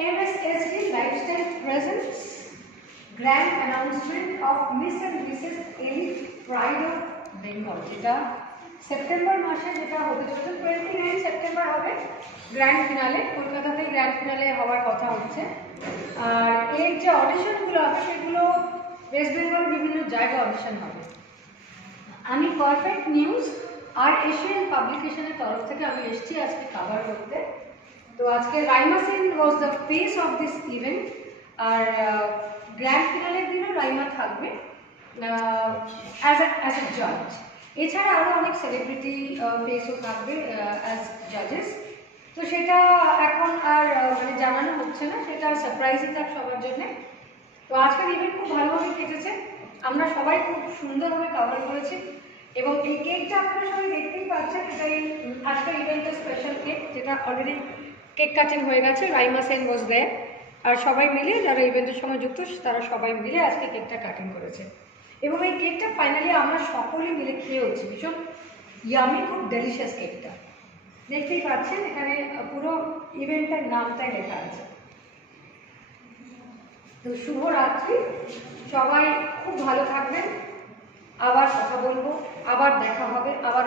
MSSD Lifestyle presents grand announcement of Miss and Mrs. Elite Pride of Bengal. এটা September মাসে যেটা হতে চলেছে 29 সেপ্টেম্বর হবে গ্র্যান্ড ফিনালে। কলকাতাতে গ্র্যান্ড ফিনালে হওয়ার কথা হচ্ছে। আর এর যে অডিশনগুলো হবে সেগুলো ওয়েস্ট বেঙ্গল বিভিন্ন জায়গায় অডিশন হবে। আমি পারফেক্ট নিউজ আর এশিয়ান পাবলিকেশনের তরফ থেকে আমি এসেছি আজকে কভার করতে। তো আজকে Raima Sen was the face of this event. আর গ্র্যান্ড ফিনালের দিনও রাইমা থাকবে অ্যাজ এ জাজ। এছাড়া আরও অনেক সেলিব্রিটি ফেসও থাকবে অ্যাজ জাজেস। তো সেটা এখন আর মানে জানানো হচ্ছে না, সেটা সারপ্রাইজই থাক সবার জন্যে। তো আজকের ইভেন্ট খুব ভালোভাবে কেটেছে, আমরা সবাই খুব সুন্দরভাবে কভার করেছি। এবং এই কেকটা আপনারা সবাই দেখতেই পাচ্ছেন, এটা এই আজকের ইভেন্টের স্পেশাল কেক, যেটা অলরেডি কেক কাটিং হয়ে গেছে। রাইমা সেন ওয়াজ দেয়ার। আর সবাই মিলে যারা ইভেন্টের সঙ্গে যুক্ত তারা সবাই মিলে আজকে কেকটা কাটিং করেছে। এবং এই কেকটা ফাইনালি আমরা সকলে মিলে খেয়েওছি, ভীষণ ইয়ামি, খুব ডেলিশিয়াস কেকটা। দেখতেই পাচ্ছেন এখানে পুরো ইভেন্টের নামটাই লেখা আছে। তো শুভরাত্রি, সবাই খুব ভালো থাকবেন। আবার কথা বলবো, আবার দেখা হবে, আবার